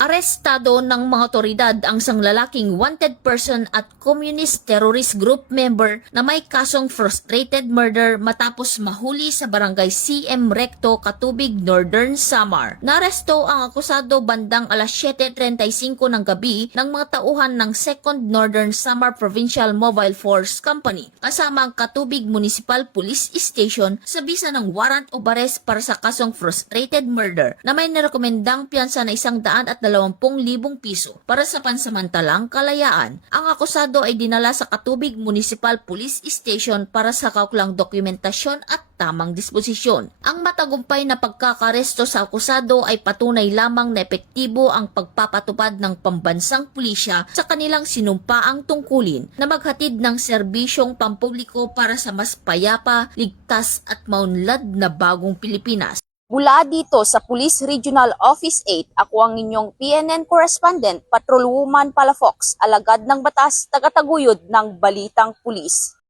Arestado ng mga otoridad ang isang lalaking wanted person at communist terrorist group member na may kasong frustrated murder matapos mahuli sa barangay CM Recto, Katubig, Northern Samar. Naresto ang akusado bandang alas 7:35 ng gabi ng mga tauhan ng 2nd Northern Samar Provincial Mobile Force Company kasama ang Katubig Municipal Police Station sa bisa ng warrant of arrest para sa kasong frustrated murder na may nirekomendang piyansa na 120,000 piso para sa pansamantalang kalayaan. Ang akusado ay dinala sa Katubig Municipal Police Station para sa kauklang dokumentasyon at tamang disposisyon. Ang matagumpay na pagkakaresto sa akusado ay patunay lamang na epektibo ang pagpapatupad ng pambansang pulisya sa kanilang sinumpaang tungkulin na maghatid ng serbisyong pampubliko para sa mas payapa, ligtas at maunlad na bagong Pilipinas. Mula dito sa Police Regional Office 8, ako ang inyong PNN correspondent, Patrolwoman Palafox, alagad ng batas, tagataguyod ng Balitang Pulis.